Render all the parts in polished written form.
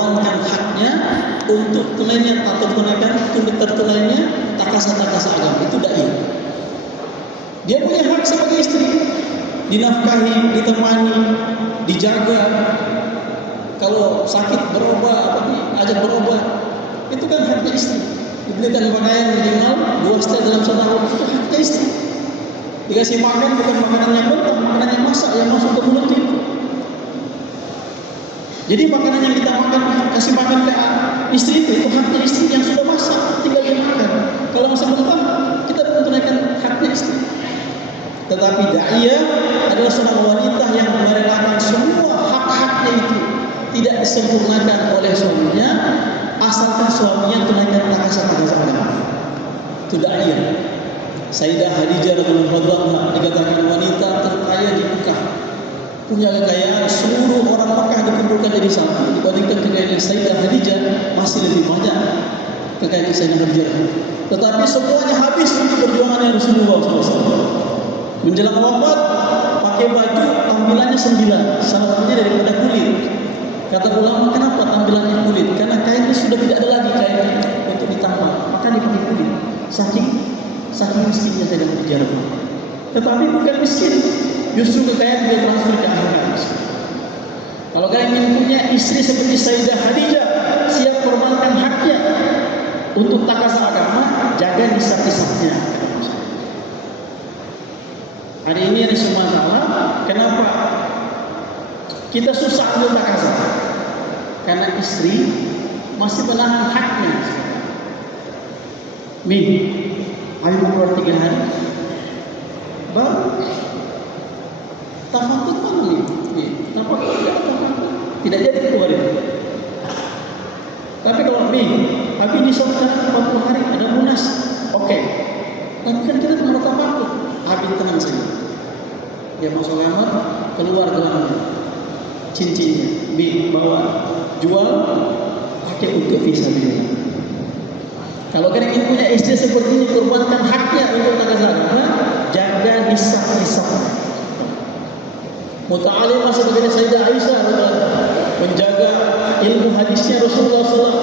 mengorbankan haknya untuk tunainya atau tertunainya takasa-takasa agama. Itu dai. Dia punya hak sebagai istri, dinafkahi, ditemani, dijaga. Kalau sakit berobat, ajak berobat, itu kan haknya istri. Dibelikan pakaian minimal 2 setel dalam setahun, itu haknya istri. Dikasih makan bukan makanan yang mentah, makanan yang masak yang masuk ke mulut itu. Jadi makanan yang kita makan, kasih makan ke istri itu haknya istri yang sudah masak, tinggal dia makan. Kalau masih mentah, kita menunaikan haknya istri. Tetapi da'iyah adalah seorang wanita yang merelakan semua hak-haknya itu tidak disempurnakan oleh suaminya, asalkan suaminya tunaikan takasa-takasa agama. Itu da'iyah. Sayyidah Khadijah radhiyallahu anha dikatakan wanita terkaya di Mekah, punya kekayaan seluruh orang Mekah dikumpulkan jadi satu. Dibandingkan kekayaan Sayyidah Khadijah masih lebih banyak kekayaan Sayyidah Khadijah. Tetapi semuanya habis untuk perjuangan Rasulullah SAW. Menjelang wafat pakai baju tampilannya 9, salah satunya daripada kulit. Kata ulama, kenapa tampilannya kulit? Karena kainnya sudah tidak ada lagi kain untuk ditambah, maka dipakai kulit. Saking miskinnya saya dapat jarak. Tetapi bukan miskin, justru kekayaan dia transfer ke anak. Kalau kalian ingin punya istri seperti Sayyidah Khadijah, siap korbankan haknya untuk takasa agama, jaga nisab-nisabnya. Hari ini ada Sumatera, kenapa kita susah untuk takasa? Karena istri masih menahan haknya. Ayo keluar 3 hari, baru tafakut mana nih? Tafakut tidak jadi keluar itu. Tapi kalau tapi di sana 40 hari ada munas, oke. Tapi kan kita cuma tafakut, habis tenang saja. Dia masuk kamar, keluar gelamnya, cincinnya, bawa, jual, pakai untuk fisabilillah. Kalau kalian ingin punya istri seperti ini, korbankan haknya untuk takasa agama, jaga nisab-nisab. Muta'alimah seperti Sayyidah Aisyah menjaga ilmu hadisnya Rasulullah SAW.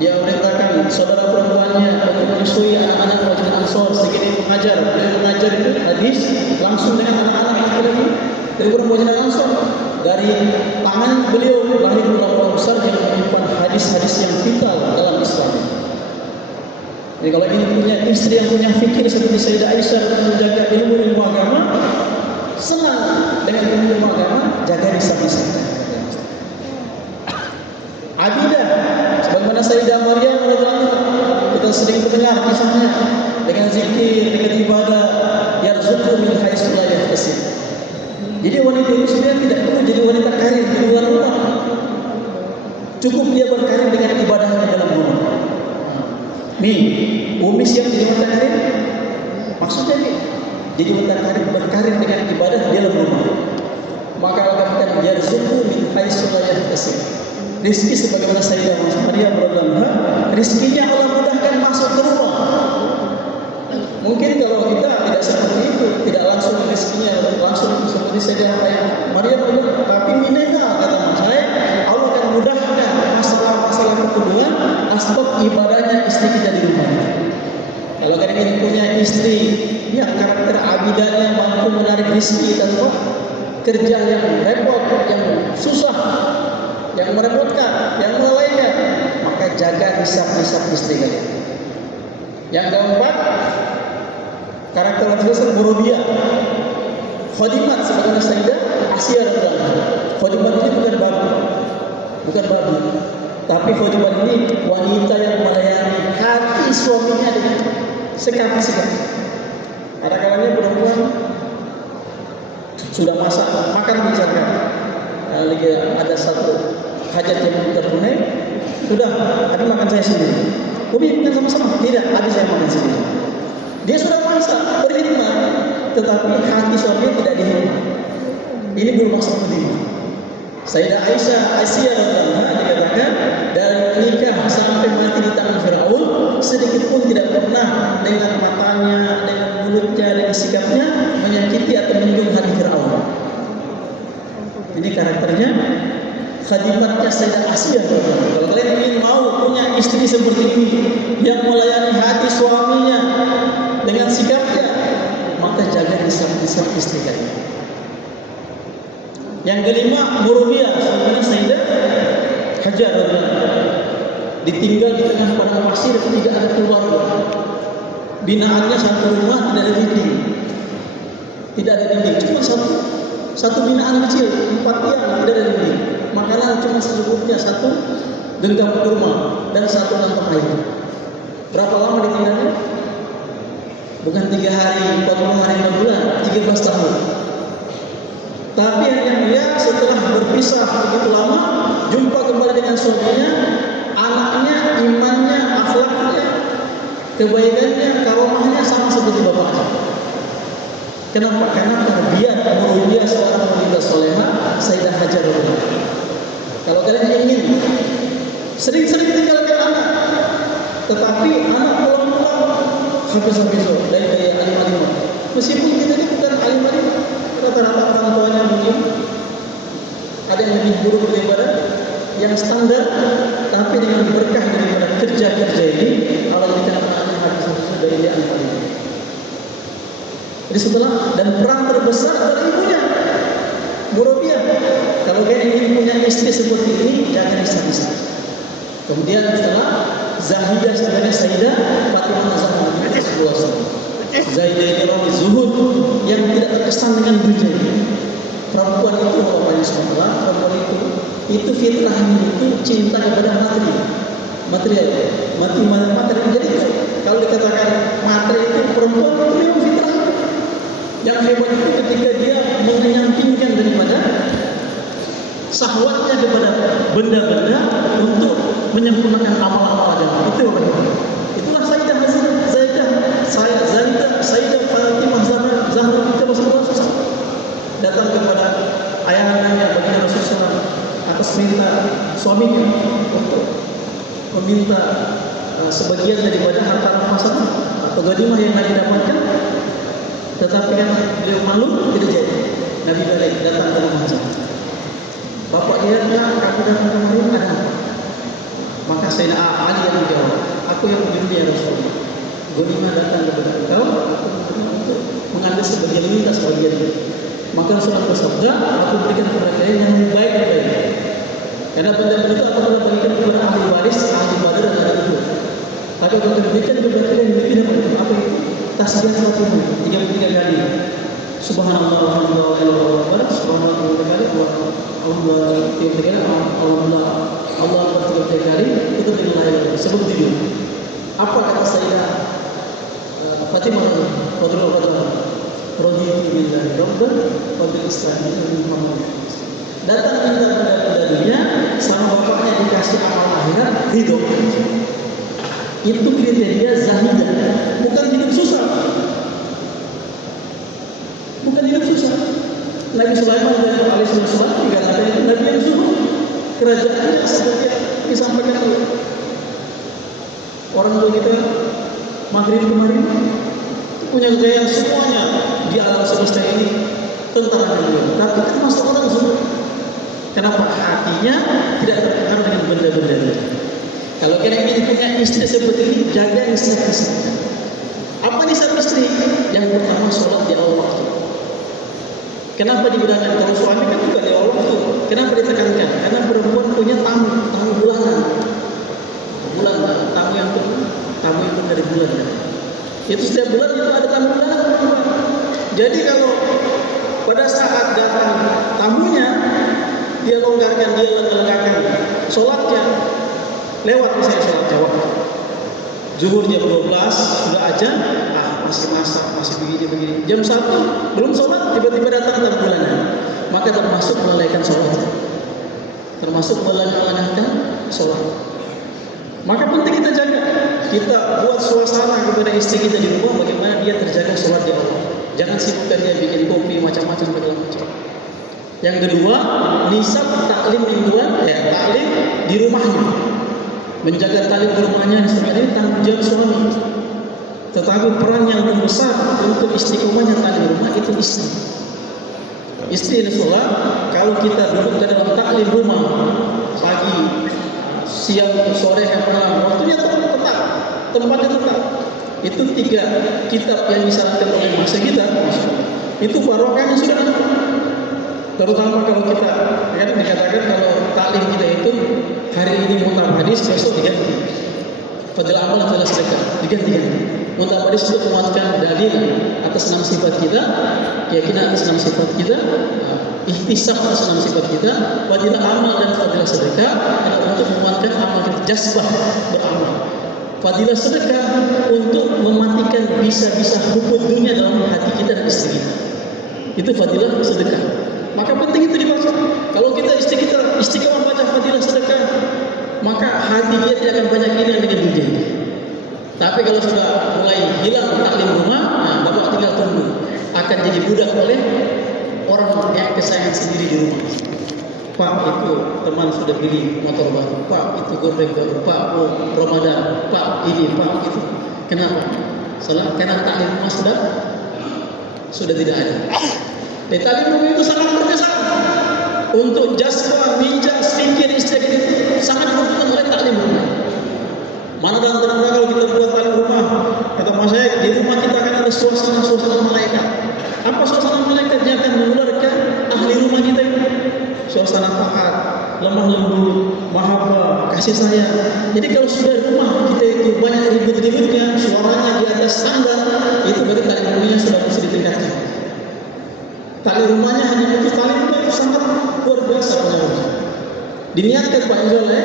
Dia merintahkan saudara perempuannya untuk menyusui anak-anak Muhajirin Ansor segini mengajar. Dia mengajar itu hadis langsung dengan anak-anak laki-laki dari Muhajirin Ansor. Dari tangan beliau lahir ulama besar yang menyimpan hadis-hadis yang vital dalam Islam. Jadi kalau ingin punya istri yang punya fikir seperti Sayyidah Aisyah dan menjaga ilmu agama, senang dengan ilmu agama, jaga nisab-nisabnya. Abidah, sebagaimana Sayyidah Maryam kita sering mendengar kisahnya dengan zikir, dengan ibadah, yarzuqhu min haitsu la yahtasib. Jadi wanita itu sebenarnya tidak perlu jadi wanita karir di luar rumah. Cukup dia berkarir dengan ibadahnya dalam rumah. Umi siap jadi wanita karir? Maksudnya jadi wanita karir, berkarir dengan ibadah di dalam rumah. Maka Allah katakan yarzuqhu min haitsu la yahtasib. Rizki sebagaimana Sayyidah Maryam radhiyallahu anha, rizkinya Allah mudahkan masuk ke rumah. Mungkin kalau kita tidak seperti itu, tidak langsung rizkinya langsung seperti Sayyidah Maryam, tapi minena kata saya, Allah akan mudahkan masalah-masalah keperluan, asbab ibadahnya istri kita di rumah. Kalau kalian ingin punya istri yang karakter abidahnya mampu menarik rizki tanpa kerja yang repot, yang susah, yang merepotkan, yang melalaikan, maka jaga nisab-nisab istri kalian. Yang keempat, karakter wanita murabiyah, khadimat sebagaimana Sayyidah Asiyah radhiyallahu anha. Khadimat ini bukan babu, tapi khadimat ini wanita yang melayani hati suaminya dengan sekali-sekali. Ada kalanya perempuan sudah masak, makan bicara. Lagi ada satu hajat yang terpenuhi, sudah, ada makan saya sendiri. Ubi bukan sama-sama, tidak, ada saya makan sendiri. Dia sudah masak, berkhidmat, tetapi hati suaminya tidak dihidmat. Ini belum masuk khidmat. Sayyidah Aisyah radhiyallahu anha dikatakan dari menikah sampai mati di tangan Firaun, sedikit pun tidak pernah dengan matanya, dengan mulutnya, dengan sikapnya menyakiti atau menyinggung hati Firaun. Ini karakternya khadimatnya Sayyidah Asiyah. Kalau kalian ingin mau punya istri seperti ini yang melayani hati suaminya dengan sikapnya, maka jaga nisab istri kalian. Yang kelima, Murubiyah, Sayyidah Hajar ditinggal di tengah padang pasir, tidak ada keluarga. Binaannya satu rumah, tidak ada dinding. Tidak ada dinding, cuma satu binaan kecil, 4 tiang, tidak ada dinding. Makanan cuma secukupnya, 1 genggam kurma dan 1 kantong air. Berapa lama ditinggalnya? Bukan 3 hari, 40 hari, 6 bulan, 13 tahun. Tapi yang dia setelah berpisah begitu lama, jumpa kembali dengan suaminya, anaknya, imannya, akhlaknya, kebaikannya, karomahnya sama seperti bapaknya. Kenapa? Karena terbiat Murubiyah seorang wanita solehah, Sayyidah Hajar. Kalau kalian ingin sering-sering tinggalkan anak, tetapi anak pulang-pulang habis-habis dari alim-alim. Meskipun kita ini bukan alim-alim, rata-rata orang tuanya mungkin ada yang lebih buruk daripada yang standar, tapi dengan berkah daripada kerja-kerja ini, Allah jadikan anaknya habis-habis dari dia alim-alim. Jadi setelah dan perang terbesar dari ibunya Murubiyah. Kalau kalian ingin punya istri seperti ini, jangan bisa-bisa. Kemudian setelah Zahidah, sebenarnya Sayyidah Fatimah Zahra Rasulullah SAW. Zahidah ini orang zuhud yang tidak terkesan dengan dunia. Perempuan itu bapaknya sementara, perempuan itu fitrahnya itu cinta kepada material. Materi. Jadi kalau dikatakan materi itu perempuan itu memang fitrah. Yang hebat itu ketika dia menyampingkan daripada syahwatnya kepada benda-benda untuk menyempurnakan amal-amal agama. Itu apa? Itulah Sayyidah Fatimah Zahra kita Rasulullah SAW datang kepada ayahandanya baginda Rasulullah atas perintah suaminya untuk meminta sebagian daripada harta rampasan atau ganimah yang Nabi dapatkan. Tetapi kan beliau malu, tidak jadi. Nabi balik datang ke rumah Hajar. Bapak dia bilang, aku datang kemarin ada. Maka Sayyidina Ali yang menjawab, aku yang menyuruh ya Rasulullah. Ghanimah datang kepada engkau, aku untuk mengambil sebagian minta sebagian. Maka Rasulullah bersabda, aku berikan kepada kalian yang lebih baik daripada ini. Karena benda-benda itu aku telah berikan kepada ahli waris, ahli badar dan ahli itu. Tapi kalau diberikan kepada kalian yang lebih daripada itu, apa itu? Tasbih 33 kali. Subhanallah walhamdulillah wallahu akbar. Subhanallah 33 kali. Allah 33 kali. Allah 33 kali. Itu dengan sebab judul. Apa kata Sayyidah Fatimah radhiyallahu radhiyallahu billahi rabban wa bil islam Muhammad. Datang minta pada dunia sama bapaknya dikasih amal akhirat, ridho. Itu kriteria Zahidah. Bukan hidup susah. Nabi Sulaiman alaihissalam dikatakan itu Nabi yang zuhud. Kerajaannya seperti disampaikan oleh orang tua kita maghrib kemarin punya kekayaan semuanya di alam semesta ini tentara dunia. Tapi termasuk orang zuhud. Kenapa? Hatinya tidak terpengaruh dengan benda-benda. Kalau kalian ingin punya istri seperti ini, jaga nisab istri. Apa nisab istri? Yang pertama, sholat di awal waktu. Kenapa dibilangkan? Kalau suami kan juga di awal waktu. Kenapa ditekankan? Karena perempuan punya tamu bulanan. Tamu yang dari bulan. Itu setiap bulan itu ada tamu bulanan. Jadi kalau pada saat datang tamunya, dia longgarkan, dia lengkapkan sholatnya. Lewat misalnya sholat jawab zuhur jam 12 sudah ajan, masih masak, masih begini jam 1 belum sholat, tiba-tiba datang bulannya, maka termasuk melalaikan sholat, termasuk melalaikan sholat. Maka penting kita jaga, kita buat suasana kepada istri kita di rumah bagaimana dia terjaga sholat di Allah. Jangan sibukkan dia bikin kopi macam-macam segala macam. Yang kedua, nisab taklim lingkungan, taklim di rumahnya. Menjaga tali di rumahnya sebenarnya tanggung jawab suami. Tetapi peran yang terbesar untuk istiqomahnya tali rumah itu istri. istri Rasulullah, kalau kita duduk ke dalam taklim rumah pagi, siang, sore, malam, waktunya tetap, tempatnya tetap. Itu 3 kitab yang disarankan oleh masa kita. Itu barokahnya sudah. Terutama kalau kita kan dikatakan kalau taklim kita itu hari ini mutam hadis, besok diganti. Fadilah amal, fadilah sedekah, diganti. Mutam hadis untuk menguatkan dalil atas 6 sifat kita, keyakinan atas 6 sifat kita, ihtisab atas 6 sifat kita. Fadilah amal dan fadilah sedekah adalah untuk menguatkan amal kita, jazbah beramal. Fadilah sedekah untuk mematikan bisa-bisa hukum dunia dalam hati kita dan istri kita. Itu fadilah sedekah. Maka penting itu dibaca. Kalau kita istiqamah membaca fadilah sedekah, maka hati dia tidak akan banyak iri dengan dunia. Tapi kalau sudah mulai hilang taklim rumah, bapak tinggal tunggu, akan jadi budak oleh orang yang kesayangan sendiri di rumah. Pak, itu teman sudah beli motor baru. Pak, itu gorden baru. Pak, oh Ramadan. Pak, ini, Pak, itu. Kenapa? Salah, karena taklim rumah sudah tidak ada. Taklim rumah itu sangat berkesan untuk jaswa, minjak, sedikit istri itu sangat dibutuhkan oleh taklim rumah. Mana dalam terang kalau kita buat taklim rumah, kata mas saya, di rumah kita akan ada suasana malaikat. Apa suasana malaikat yang akan menularkan ahli rumah kita itu? Suasana taat, lemah lembut, mahabbah, kasih sayang. Jadi kalau sudah rumah kita itu banyak ribut-ributnya, suaranya di atas tangga, itu berarti tali rumahnya sudah bisa ditingkatkan. Tali rumahnya hanya itu tali rumah itu sangat luar biasa pengaruhnya. Diniatkan Pak Inzal ya.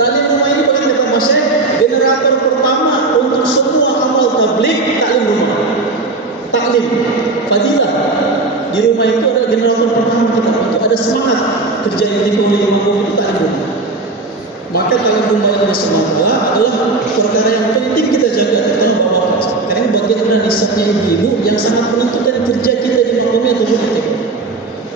Tali rumah ini bagi kata Mas generator pertama untuk semua amal tabligh taklim rumah. Taklim, fadilah. Di rumah itu adalah generator pertama kita untuk ada semangat kerja yang dilakukan taklim. Maka taklim rumah ini semata adalah perkara yang penting kita jaga terutama bapak. Karena ini bagian dari nisabnya ibu yang sangat menentukan